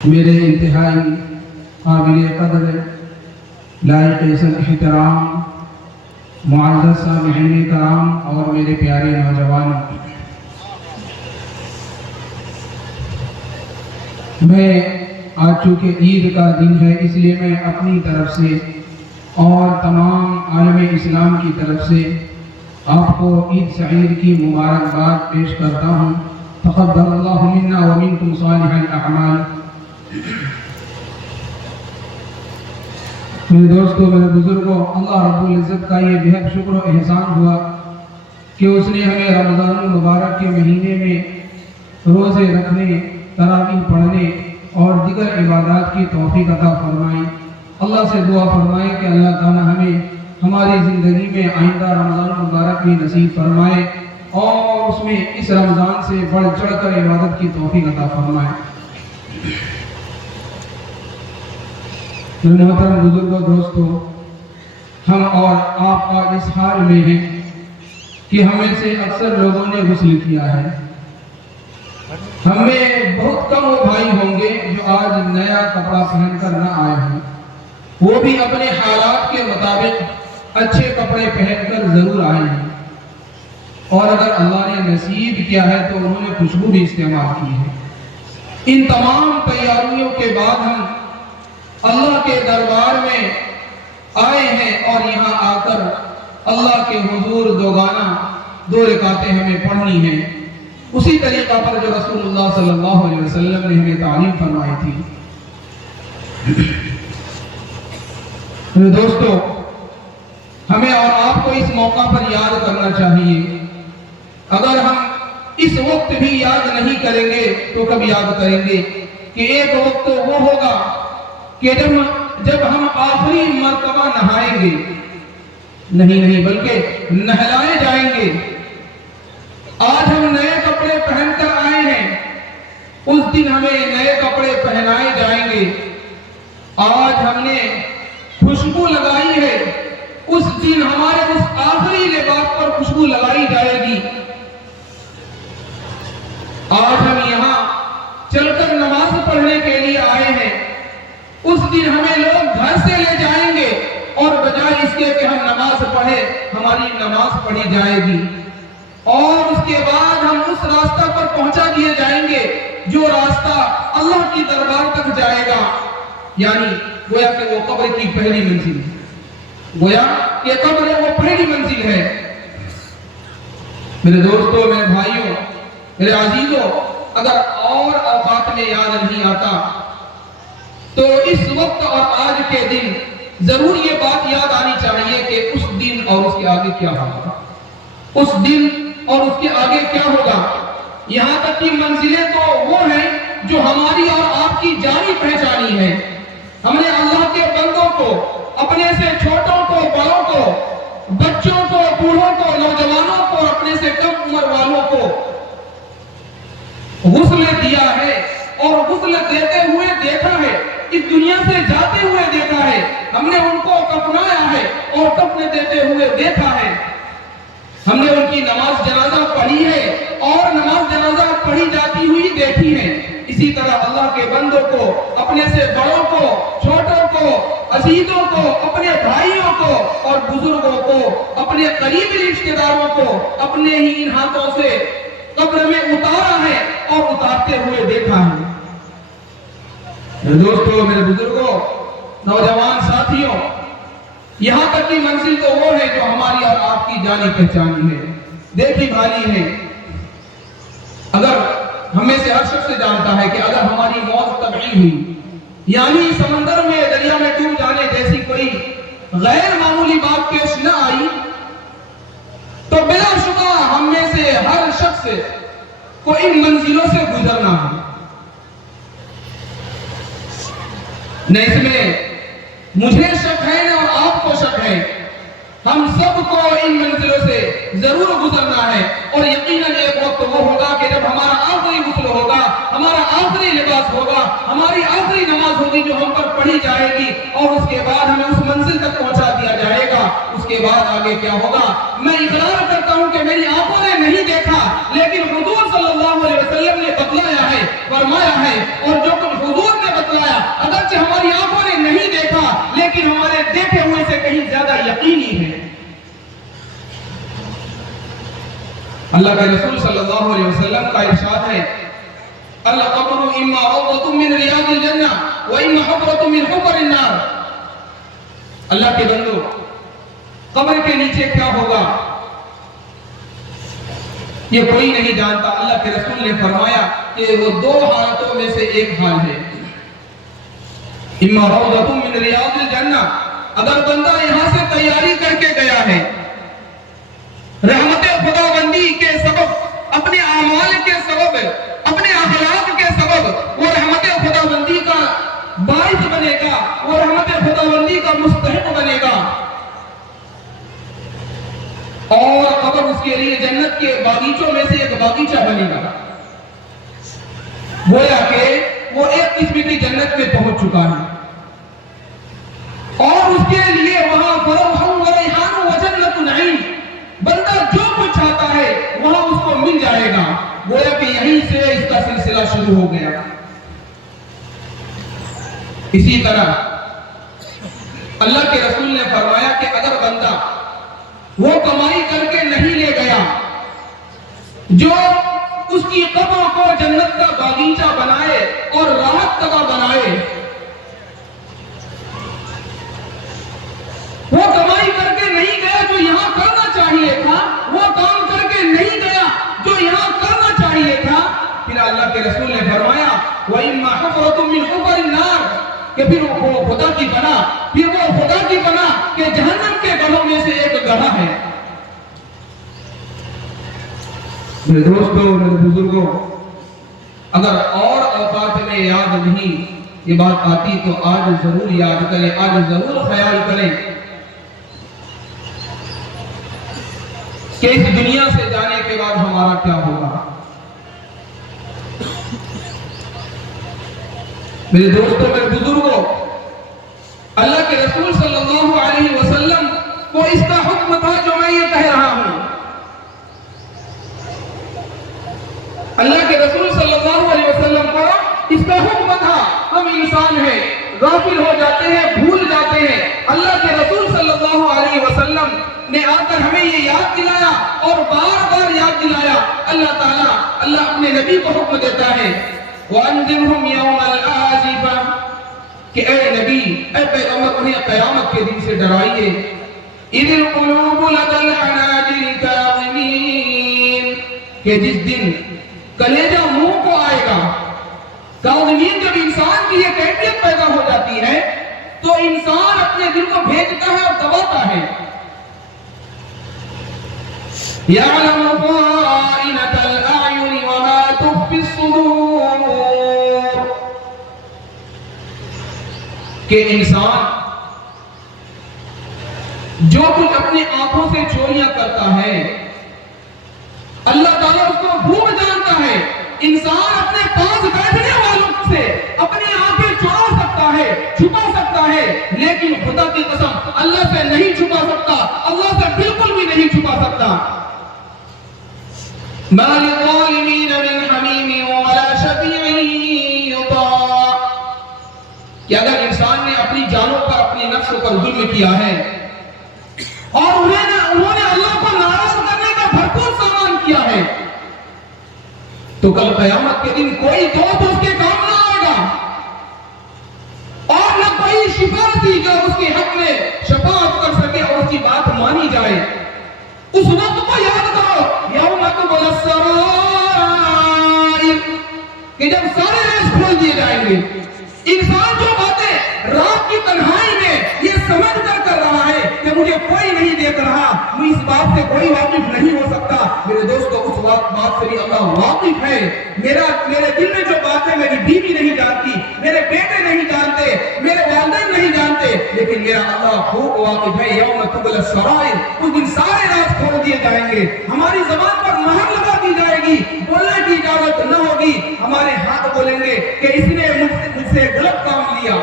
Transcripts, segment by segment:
میرے انتہائی قابل قدر لائق عزت احترام معزز سامعین کرام اور میرے پیارے نوجوانوں، میں آج چونکہ عید کا دن ہے اس لیے میں اپنی طرف سے اور تمام عالم اسلام کی طرف سے آپ کو عید سعید کی مبارکباد پیش کرتا ہوں۔ تقبل اللہ منا ومنکم صالح الاعمال۔ میرے دوستوں، میرے بزرگوں، اللہ رب العزت کا یہ بہت شکر و احسان ہوا کہ اس نے ہمیں رمضان المبارک کے مہینے میں روزے رکھنے، تراویح پڑھنے اور دیگر عبادات کی توفیق عطا فرمائی۔ اللہ سے دعا فرمائے کہ اللہ تعالی ہمیں ہماری زندگی میں آئندہ رمضان المبارک بھی نصیب فرمائے اور اس میں اس رمضان سے بڑھ چڑھ کر عبادت کی توفیق عطا فرمائے۔ محترم بزرگوں، دوستوں، ہم اور آپ آج اس حال میں ہیں کہ ہمیں سے اکثر لوگوں نے غسل کیا ہے۔ ہمیں بہت کم وہ بھائی ہوں گے جو آج نیا کپڑا پہن کر نہ آئے ہیں، وہ بھی اپنے حالات کے مطابق اچھے کپڑے پہن کر ضرور آئے ہیں، اور اگر اللہ نے نصیب کیا ہے تو انہوں نے خوشبو بھی استعمال کی ہے۔ ان تمام تیاریوں کے بعد ہم اللہ کے دربار میں آئے ہیں اور یہاں آ کر اللہ کے حضور دو رکعتیں ہمیں پڑھنی ہیں، اسی طریقہ پر جو رسول اللہ صلی اللہ علیہ وسلم نے ہمیں تعلیم فرمائی تھی۔ میرے دوستو، ہمیں اور آپ کو اس موقع پر یاد کرنا چاہیے۔ اگر ہم اس وقت بھی یاد نہیں کریں گے تو کب یاد کریں گے کہ ایک وقت وہ ہوگا کہ جب ہم آخری مرتبہ نہائیں گے، نہیں بلکہ نہلائے جائیں گے۔ آج ہم نئے کپڑے پہن کر آئے ہیں، اس دن ہمیں نئے کپڑے پہنائے جائیں گے۔ آج ہم نے خوشبو لگائی ہے، اس دن ہمارے اس آخری لباس پر خوشبو لگائی جائے گی۔ آج ہم یہاں چل کر نماز پڑھنے کے لیے آئے ہیں، اس دن ہمیں لوگ گھر سے لے جائیں گے اور بجائے اس کے کہ ہم نماز پڑھیں، ہماری نماز پڑھی جائے گی، اور اس کے بعد ہم اس راستہ پر پہنچا دیے جائیں گے جو راستہ اللہ کی دربار تک جائے گا، یعنی گویا کہ وہ قبر کی پہلی منزل ہے، گویا کہ قبر وہ پہلی منزل ہے۔ میرے دوستوں، میرے بھائیوں، میرے عزیزوں، اگر اور اوقات میں یاد نہیں آتا تو اس وقت اور آج کے دن ضرور یہ بات یاد آنی چاہیے کہ اس دن اور اس کے آگے کیا ہوگا، اس دن اور اس کے آگے کیا ہوگا۔ یہاں تک کہ منزلیں تو وہ ہیں جو ہماری اور آپ کی جانی پہچانی ہے۔ ہم نے اللہ کے بندوں کو، اپنے سے چھوٹوں کو، بڑوں کو، بچوں کو، بوڑھوں کو، نوجوانوں کو، اپنے سے کم عمر والوں کو غسل دیا ہے اور غسل دیتے ہوئے دیکھا ہے، اس دنیا سے جاتے ہوئے دیکھا ہے، ہم نے ان کو کفنایا ہے اور کفن دیتے ہوئے دیکھا ہے، ہم نے ان کی نماز جنازہ پڑھی ہے اور نماز جنازہ پڑھی جاتی ہوئی دیکھی ہے۔ اسی طرح اللہ کے بندوں کو، اپنے سے بڑوں کو، چھوٹوں کو، عزیزوں کو، اپنے بھائیوں کو اور بزرگوں کو، اپنے قریبی رشتہ داروں کو اپنے ہی ان ہاتھوں سے قبر میں اتارا ہے اور اتارتے ہوئے دیکھا ہے۔ میرے دوستوں، میرے بزرگوں، نوجوان ساتھیوں، یہاں تک کی منزل تو وہ ہے جو ہماری اور آپ کی جانی پہچانی ہے، دیکھی بھالی ہے۔ اگر ہمیں سے ہر شخص جانتا ہے کہ اگر ہماری موت طبعی ہوئی، یعنی سمندر میں، دریا میں ڈوب جانے جیسی کوئی غیر معمولی بات پیش نہ آئی تو بلا شبہ ہم میں سے ہر شخص کو ان منزلوں سے گزرنا ہے۔ نہ اس میں مجھے شک ہے نہ اور آپ کو شک ہے، ہم سب کو ان منزلوں سے ضرور گزرنا ہے، اور یقیناً ایک وقت وہ ہوگا کہ جب ہمارا آخری غسل ہوگا، ہمارا آخری لباس ہوگا، ہماری آخری نماز ہوگی جو ہم پر پڑھی جائے گی، اور اس کے بعد ہمیں اس منزل تک پہنچا دیا جائے گا۔ اس کے بعد آگے کیا ہوگا؟ میں اقرار کرتا ہوں کہ میری آنکھوں نے نہیں دیکھا، لیکن حضور صلی اللہ علیہ وسلم نے بتلایا ہے، فرمایا ہے، اور جو کچھ حضور نے اللہ کے رسول صلی اللہ علیہ وسلم کا ارشاد ہے القبر اما روضۃ من ریاض الجنہ و اما حفرۃ من حفر النار. اللہ کے بندو، قبر کے نیچے کیا ہوگا یہ کوئی نہیں جانتا. اللہ کے رسول نے فرمایا کہ وہ دو حالتوں میں سے ایک حال ہے. اما روضۃ من ریاض الجنہ، اگر بندہ یہاں سے تیاری کر کے گیا ہے رحمت خداوندی کے سبب، اپنے اعمال کے سبب، اپنے اخلاق کے سبب وہ رحمت خداوندی کا باعث بنے گا، وہ رحمت خداوندی کا مستحق بنے گا، اور قبر اس کے لیے جنت کے باغیچوں میں سے ایک باغیچہ بنے گا. گویا کہ وہ ایک قسم کی جنت میں پہنچ چکا ہے اور اس کے لیے وہاں فروح و ریحان و جنت نعیم، بندہ جو کچھ چاہتا ہے وہاں اس کو مل جائے گا. گویا کہ یہیں سے اس کا سلسلہ شروع ہو گیا. اسی طرح اللہ کے رسول نے فرمایا کہ اگر بندہ وہ کمائی کر کے نہیں لے گیا جو اس کی قبر کو جنت کا باغیچہ بنائے اور راحت کا بنائے، وہ کمائی کر کے نہیں گیا جو یہاں کرنا چاہیے تھا، وہ کام کر کے نہیں گیا جو یہاں کرنا چاہیے تھا، پھر اللہ کے رسول نے فرمایا وَإِمَّا حُفْرَةٌ مِّنْ حُفَرِ النَّارِ، کہ پھر وہ خدا کی پناہ کہ جہنم کے گڑھوں میں سے ایک گڑھا ہے. میرے دوستوں، میرے بزرگوں، اگر اور اوقات میں یاد نہیں یہ بات آتی تو آج ضرور یاد کریں، آج ضرور خیال کریں کہ اس دنیا سے جانے کے بعد ہمارا کیا ہوگا. میرے دوستوں، میرے بزرگوں، اللہ کے رسول صلی اللہ علیہ وسلم کو اس کا حکم تھا جو میں یہ کہہ رہا ہوں. اللہ کے رسول صلی اللہ علیہ وسلم کو اس کا حکم تھا. ہم انسان ہیں، غافل ہو جاتے ہیں، بھول جاتے ہیں. اللہ کے رسول صلی اللہ علیہ وسلم نے آ کر ہمیں یہ یاد دلایا اور بار بار یاد دلایا. اللہ اپنے نبی کو حکم دیتا ہے وَأَنذِرْهُمْ يَوْمَ الْآزِفَةِ کہ اے نبی، اے پیغمبر، انہیں قیامت کے دن سے ڈرائیے. اِذِ الْقُلُوبُ لَدَى الْحَنَاجِرِ كَاظِمِينَ کہ جس دن کلیجہ منہ کو آئے گا. کاظمین، جب انسان کی یہ کیفیت پیدا ہو جاتی ہے تو انسان اپنے دل کو بھیجتا ہے اور دباتا ہے. يَعْلَمُ خَائِنَةَ الْأَعْيُنِ وَمَا تُخْفِي الصُّدُورُ کہ انسان جو کچھ اپنی آنکھوں سے چوریاں کرتا ہے اللہ تعالیٰ اس کو خوب جانتا ہے. انسان اپنے پاس بیٹھنے والوں سے اپنی آنکھیں چرا سکتا ہے، چھپا سکتا ہے، لیکن خدا کی قسم اللہ سے نہیں چھپا سکتا، اللہ سے بالکل بھی نہیں چھپا سکتا. مَا لِلظَّالِمِينَ مِنْ حَمِيمٍ وَلَا شَفِيعٍ يُطَاعُ کہ اگر انسان نے اپنی جانوں پر، اپنی نفس پر ظلم کیا ہے اور انہوں نے اللہ کو ناراض کرنے کا بھرپور سامان کیا ہے تو کل قیامت کے دن کوئی دوست اس کے کام نہ آئے گا اور نہ کوئی شفاعتی جو اس کے حق میں شفاعت کر سکے اور اس کی بات مانی جائے. اس وقت کو یاد کرو یوم تبلی السرائر کہ جب سارے راز کھول دیے جائیں گے. انسان جو باتیں رات کی تنہائی میں یہ سمجھ کر رہا ہے کہ مجھے کوئی نہیں دیکھ رہا، مجھے اس بات سے کوئی واقف نہیں ہو سکتا. میرے دوستو، اس بات سے بھی اللہ واقف ہے. میرے دل میں جو باتیں میری بیوی نہیں جانتی، میرے بیٹے نہیں جانتے، میرے والدین نہیں جانتے، لیکن میرا اللہ خوب واقف ہے. یوم تبلی السرائر، اس دن سارے راز کھول دیے جائیں گے. ہماری زبان پر مہر لگا دی جائے گی، بولنے کی اجازت نہ ہوگی. ہمارے ہاتھ بولیں گے کہ اس نے مجھ سے غلط کام لیا.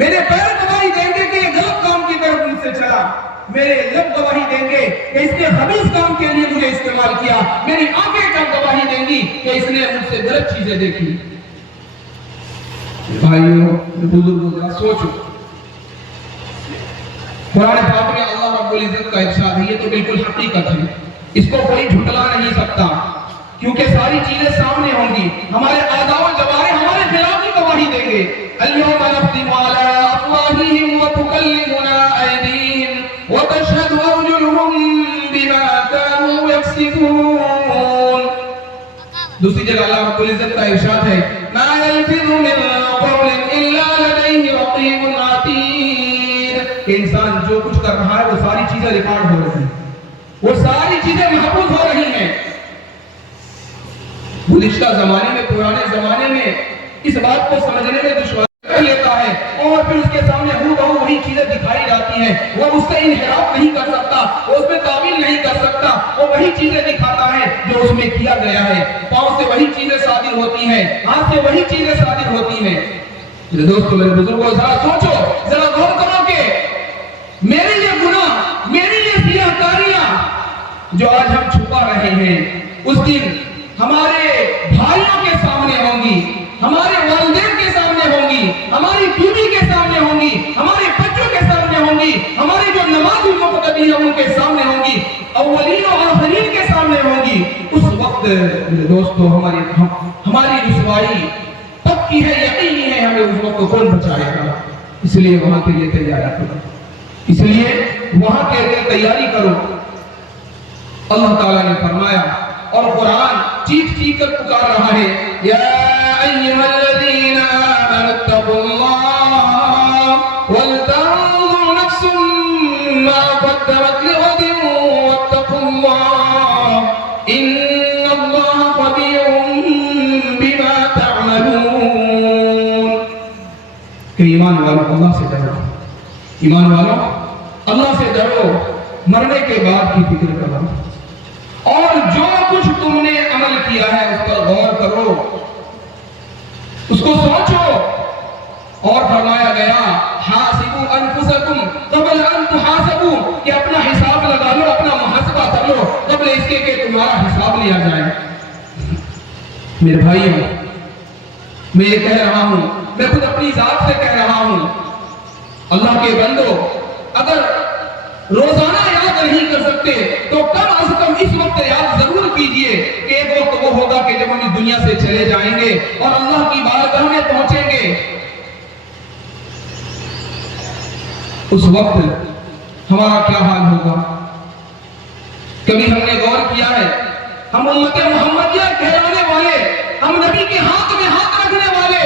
میرے پیر گواہی دیں گے کہ یہ غلط کام کی طرف مجھ سے چلا. میرے لب گواہی دیں گے کہ اس نے خبیث کام کے لیے مجھے استعمال کیا. میری آنکھیں کب گواہی دیں گی کہ اس نے مجھ سے غلط چیزیں دیکھی. بھائیو، بزرگوں، ذرا سوچو. قرآن پاک میں اللہ رب العزت کا ارشاد ہے، یہ تو بالکل حقیقت ہے، اس کو کوئی جھٹلا نہیں کیونکہ ساری چیزیں سامنے ہوں گی. ہمارے اعضاء و جوارح ہمارے خلاف ہی گواہی دیں گے. اليوم نختم على افواههم وتكلمنا ايديهم وتشهد ارجلهم بما كانوا يكسبون. دوسری جگہ اللہ رب العزت کا ارشاد ہے ما يلفظ من قول الا لديه رقيب عتيد. کہ انسان جو کچھ کر رہا ہے وہ ساری چیزیں ریکارڈ ہو رہی ہیں, وہ ساری چیزیں محفوظ ہو رہی ہیں. گزشتہ زمانے میں, پرانے زمانے میں اس بات کو سمجھنے میں دشواری کر لیتا ہے اور پھر اس کے سامنے ہو بہو وہی چیزیں دکھائی جاتی ہیں. وہ اس سے انحراف نہیں کر سکتا, وہ اس میں تعویل نہیں کر سکتا, وہ وہی چیزیں دکھاتا ہے جو اس میں کیا گیا ہے. پاؤں سے وہی چیزیں صادر ہوتی ہیں, ہاتھ سے وہی چیزیں صادر ہوتی ہیں. میرے دوستو, میرے بزرگوں, ذرا سوچو, ذرا غور کرو کہ میرے یہ گناہ, میری یہ سیاہکاریاں جو آج ہم چھپا رہے ہیں, اس دن ہمارے بھائیوں کے سامنے ہوں گی, ہمارے والدین کے سامنے ہوں گی, ہماری بیوی کے سامنے ہوں گی, ہمارے بچوں کے سامنے ہوں گی, ہمارے جو نماز مقتدی ہیں ان کے سامنے ہوں گی, اولین و آخرین کے سامنے ہوں گی. اس وقت میرے دوستو ہماری رسوائی پکی ہے, یقینی ہے. ہمیں اس وقت کون بچائے گا؟ اس لیے وہاں کے لیے تیاری کرو, اس لیے وہاں کے لیے تیاری کرو. اللہ تعالیٰ نے فرمایا اور قرآن چیخ چیخ کر پکار رہا ہے یا ایھا الذین آمنوا اتقوا اللہ ولتنظر نفس ما قدمت لغد واتقوا اللہ ان اللہ خبیر بما تعملون. کہ ایمان والوں اللہ سے ڈرو, ایمان والوں اللہ سے ڈرو, مرنے کے بعد کی فکر کرو, اور جو کچھ تم نے عمل کیا ہے اس پر غور کرو, اس کو سوچو. اور فرمایا گیا حاسبوا انفسکم قبل ان تحاسبوا, کہ اپنا حساب لگا لو, اپنا محاسبہ کر لو قبل اس کے کہ تمہارا حساب لیا جائے. میرے بھائیوں, میں یہ کہہ رہا ہوں, میں خود اپنی ذات سے کہہ رہا ہوں, اللہ کے بندو, اگر روزانہ یاد نہیں کر سکتے تو کم از کم اس وقت یاد ضرور کیجئے کہ ایک وقت وہ ہوگا کہ جب ہم اس دنیا سے چلے جائیں گے اور اللہ کی بارگاہ میں پہنچیں گے. اس وقت ہمارا کیا حال ہوگا؟ کبھی ہم نے غور کیا ہے؟ ہم امت محمدیہ کہلانے والے, ہم نبی کے ہاتھ میں ہاتھ رکھنے والے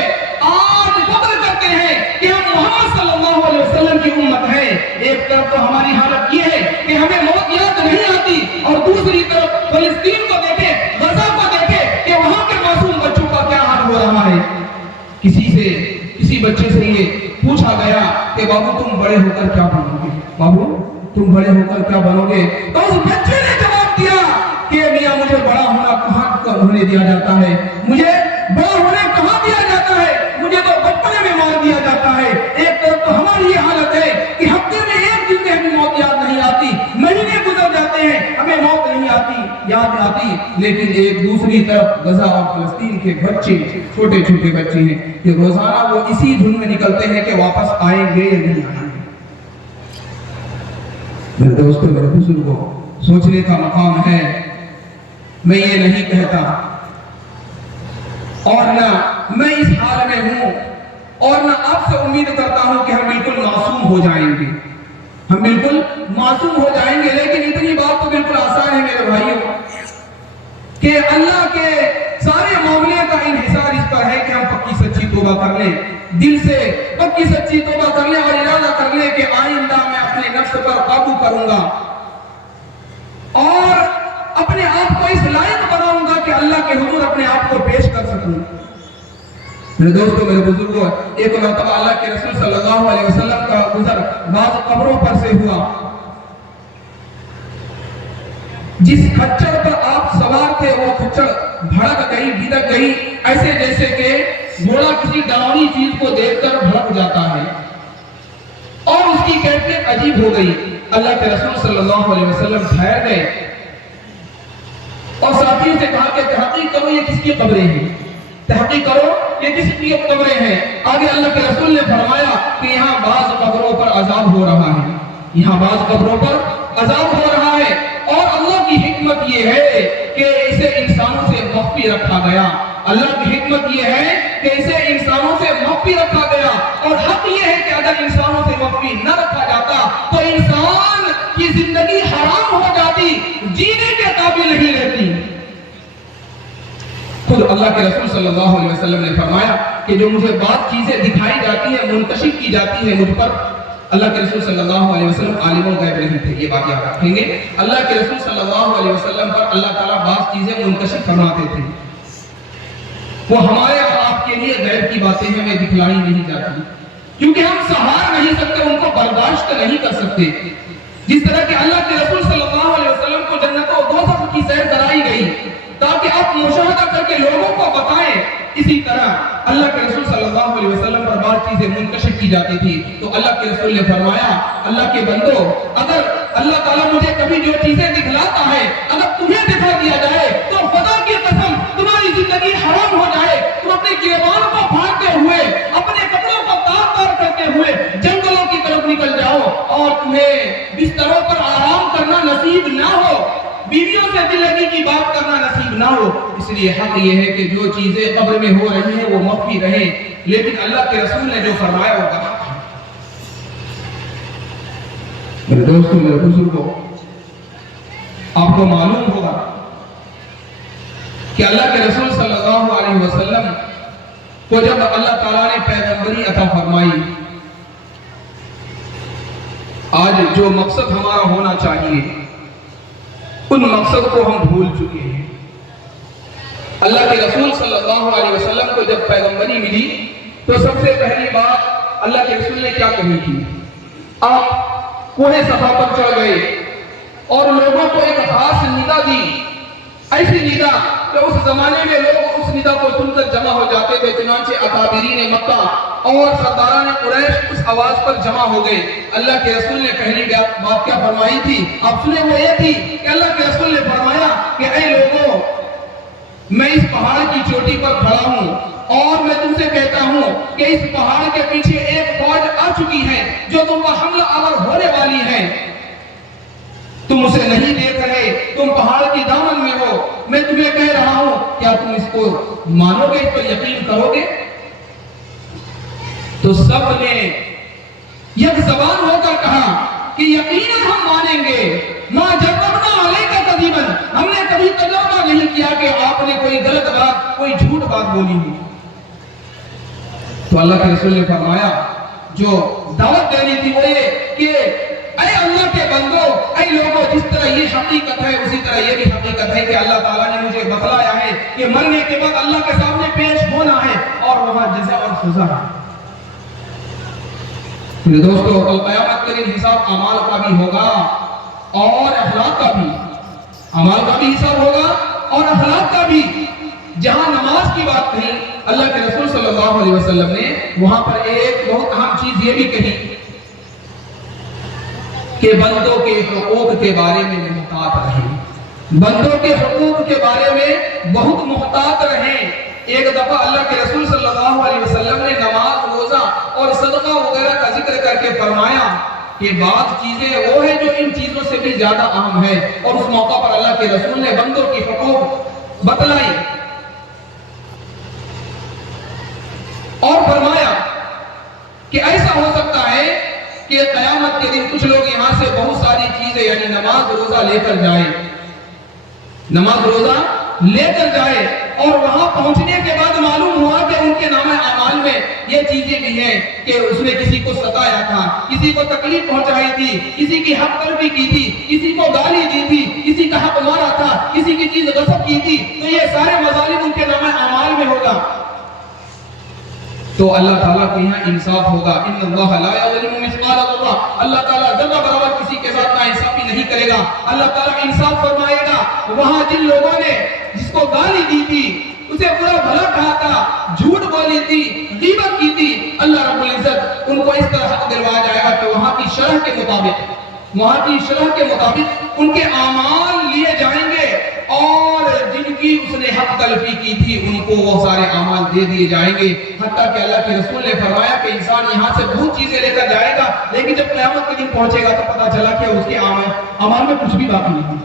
آج فخر کرتے ہیں کہ ہم محمد صلی اللہ علیہ وسلم کی امت ہیں. ایک طرف تو ہماری حالت یہ ہے کہ ہمیں موت یاد نہیں آتی, اور دوسری طرف فلسطین کو دیکھیں, غزہ کو دیکھیں کہ وہاں کے معصوم بچوں کا کیا حال ہو رہا ہے. کسی بچے سے یہ پوچھا گیا کہ بابو تم بڑے ہو کر کیا بنو گے, بابو تم بڑے ہو کر کیا بنو گے؟ تو اس بچے نے جواب دیا کہ میاں مجھے بڑا ہونا کہاں ہونے دیا جاتا ہے, مجھے بڑا ہونے کہاں دیا جاتا ہے, مجھے تو بچپنے میں مار دیا جاتا ہے. ایک طرف تو ہماری یہ حالت ہے کہ ہفتے میں ایک دن میں ہمیں موت یاد نہیں آتی, مہینے گزر جاتے ہیں ہمیں موت نہیں آتی, یاد آتی, لیکن ایک دوسری طرف غزہ اور فلسطین کے بچے, چھوٹے چھوٹے بچے ہیں کہ روزانہ وہ اسی دھن میں نکلتے ہیں کہ واپس آئیں گے یا نہیں آئیں گے. میرے دوستوں, میرے بزرگوں, سوچنے کا مقام ہے. میں یہ نہیں کہتا اور نہ میں اس حال میں ہوں اور نہ آپ سے امید کرتا ہوں کہ ہم بالکل معصوم ہو جائیں گے, ہم بالکل معصوم ہو جائیں گے. لیکن اتنی بات تو بالکل آسان ہے میرے بھائیوں کہ اللہ کے سارے معاملے کا انحصار اس پر ہے کہ ہم پکی سچی توبہ کر لیں, دل سے پکی سچی توبہ کر لیں اور ارادہ کر لیں کہ آئندہ میں اپنے نفس پر قابو کروں گا اور اپنے آپ کو اس لائق بناؤں گا کہ اللہ کے حضور اپنے آپ کو پیش کر سکوں. میرے دوستوں, میرے بزرگوں, ایک مرتبہ اللہ کے رسول صلی اللہ علیہ وسلم کا گزر بعض قبروں پر سے ہوا. جس کھچر پر آپ سوار تھے وہ کھچر بھڑک گئی, بھڑک گئی, ایسے جیسے کہ گھوڑا کسی ڈراؤنی چیز کو دیکھ کر بھڑک جاتا ہے, اور اس کی کیفیت عجیب ہو گئی. اللہ کے رسول صلی اللہ علیہ وسلم ٹھہر گئے اور ساتھیوں سے کہا کہ تحقیق کرو یہ کس کی قبریں ہیں, تحقیق کرو یہ کس کی قبریں ہیں. آگے اللہ کے رسول نے فرمایا کہ یہاں بعض قبروں پر عذاب ہو رہا ہے, یہاں بعض قبروں پر عذاب ہو رہا ہے, اور اللہ کی کی حکمت یہ ہے کہ اسے انسانوں سے مخفی رکھا گیا، اللہ کی حکمت یہ ہے کہ اسے انسانوں سے مخفی رکھا گیا، اور حق یہ ہے کہ اگر انسانوں سے مخفی نہ رکھا جاتا تو انسان کی زندگی حرام ہو جاتی، جینے کے قابل نہیں رہتی۔ خود اللہ کے رسول صلی اللہ علیہ وسلم نے فرمایا کہ جو مجھے بعض چیزیں دکھائی جاتی ہیں، منکشف کی جاتی ہیں مجھ پر، اللہ کے رسول صلی اللہ علیہ وسلم عالم الغیب نہیں تھے، یہ بات یاد رکھیں گے۔ اللہ کے رسول صلی اللہ علیہ وسلم پر اللہ تعالیٰ بعض چیزیں منکشف فرماتے تھے، وہ ہمارے اور آپ کے لیے غیب کی باتیں ہمیں دکھلائی نہیں جاتی، کیونکہ ہم سہار نہیں سکتے، ان کو برداشت نہیں کر سکتے۔ جس طرح کہ اللہ کے رسول صلی اللہ علیہ وسلم کو جنت و دوزخ کی سیر کرائی گئی تاکہ آپ مشاہدہ کر کے لوگوں کو بتائیں، اسی طرح اللہ کے رسول صلی اللہ علیہ وسلم پر بعض چیزیں منکشف کی جاتی تھی، تو اللہ کے رسول نے فرمایا اللہ کے بندو، اگر اللہ تعالیٰ مجھے کبھی جو چیزیں دکھلاتا ہے اگر تمہیں دکھا دیا جائے تو خدا کی قسم تمہاری زندگی حرام ہو جائے، تم اپنے گریبان کو پھاڑتے ہوئے، اپنے کپڑوں کو تار تار کرتے ہوئے جنگلوں کی طرف نکل جاؤ، اور تمہیں بستروں پر آرام کرنا نصیب نہ ہو، بیویوں سے دل لگی کی بات کرنا نصیب نہ ہو۔ اس لیے حق یہ ہے کہ جو چیزیں قبر میں ہو رہی ہیں وہ مخفی رہیں، لیکن اللہ کے رسول نے جو فرمایا وہ کہا۔ میرے دوستوں، میرے بزرگوں، آپ کو معلوم ہوگا کہ اللہ کے رسول صلی اللہ علیہ وسلم کو جب اللہ تعالیٰ نے پیغمبری عطا فرمائی، آج جو مقصد ہمارا ہونا چاہیے ان مقصد کو ہم بھول چکے ہیں۔ اللہ کے رسول صلی اللہ علیہ وسلم کو جب پیغمبری ملی تو سب سے پہلی بات اللہ کے رسول نے کیا کہی تھی؟ آپ کوہ صفا پر چڑھ گئے اور لوگوں کو ایک خاص ندا دی، ایسی ندا کہ اس زمانے میں لوگ اس ندا کو سن کر جمع ہو جاتے تھے، چنانچہ اکابرین مکہ اور سرداران قریش اس آواز پر جمع ہو گئے۔ اللہ کے رسول نے پہلی بات کیا فرمائی تھی؟ آپ سنیں، وہ یہ تھی کہ اللہ کے رسول نے فرمایا کہ اے لوگوں، میں اس پہاڑ کی چوٹی پر کھڑا ہوں اور میں تم سے کہتا ہوں کہ اس پہاڑ کے پیچھے ایک فوج آ چکی ہے جو تم پر حملہ آور ہونے والی ہے، تم اسے نہیں دیکھ رہے، تم پہاڑ کی دامن میں ہو، میں تمہیں کہہ رہا ہوں، کیا تم اس کو مانو گے، اس پر یقین کرو گے؟ تو سب نے یک زبان ہو کر کہا کہ یقیناً ہم مانیں گے، ما جربنا علیک کذبا، ہم نے کبھی تجربہ نہیں کیا کہ آپ نے کوئی غلط بات، کوئی جھوٹ بات بولی ہو۔ تو اللہ کے رسول نے فرمایا جو دعوت دینی تھی وہ یہ کہ اے اللہ کے بندو، اے لوگوں، جس طرح یہ حقیقت ہے اسی طرح یہ بھی حقیقت ہے کہ اللہ تعالیٰ نے مجھے بتلایا ہے کہ مرنے کے بعد اللہ کے سامنے پیش ہونا ہے اور وہاں جزا اور سزا ہے۔ میرے دوستو، کل قیامت کے دن حساب اعمال کا بھی ہوگا اور اخلاق کا بھی، اعمال کا بھی حساب ہوگا اور اخلاق کا بھی۔ جہاں نماز کی بات کہی اللہ کے رسول صلی اللہ علیہ وسلم نے، وہاں پر ایک بہت اہم چیز یہ بھی کہی کہ بندوں کے حقوق کے بارے میں محتاط رہیں، بندوں کے حقوق کے بارے میں بہت محتاط رہیں۔ ایک دفعہ اللہ کے رسول صلی اللہ علیہ وسلم نے نماز، روزہ اور صدقہ وغیرہ کا ذکر کر کے فرمایا کہ بعض چیزیں وہ ہیں جو ان چیزوں سے بھی زیادہ اہم ہے، اور اس موقع پر اللہ کے رسول نے بندوں کی حقوق بتلائی اور فرمایا کہ ایسا ہو سکتا ہے کہ قیامت کے دن کچھ لوگ یہاں سے بہت ساری چیزیں یعنی نماز روزہ لے کر جائیں، نماز روزہ لے کر جائے، اور وہاں پہنچنے کے بعد معلوم ہوا کہ ان کے نام اعمال میں یہ چیزیں بھی ہیں کہ اس نے کسی کو ستایا تھا، کسی کو تکلیف پہنچائی تھی، کسی کی حق طلبی کی تھی، کسی کو گالی دی تھی، کسی کا حق مارا تھا، کسی کی چیز غصب کی تھی، تو یہ سارے مظالم ان کے نام اعمال میں ہوگا۔ تو اللہ تعالیٰ کے یہاں انصاف ہوگا، ان اللہ لا یظلم مثقال ذرہ، اللہ تعالیٰ ذرہ برابر کسی کے ساتھ ناانصافی نہیں کرے گا، اللہ تعالیٰ انصاف فرمائے گا۔ وہاں جن لوگوں نے جس کو گالی دی تھی، اسے برا بھلا کہا تھا، جھوٹ بولی تھی، غیبت کی تھی، اللہ رب العزت ان کو اس طرح حق دلوایا جائے گا کہ وہاں کی شرح کے مطابق ان کے اعمال لیے جائیں گے، اور جن کی اس نے حق تلفی کی تھی ان کو وہ سارے اعمال دے دیے جائیں گے۔ حتیٰ کہ اللہ کے رسول نے فرمایا کہ انسان یہاں سے بہت چیزیں لے کر جائے گا، لیکن جب قیامت کے دن پہنچے گا تو پتا چلا کہ اس کے اعمال میں کچھ بھی باقی نہیں۔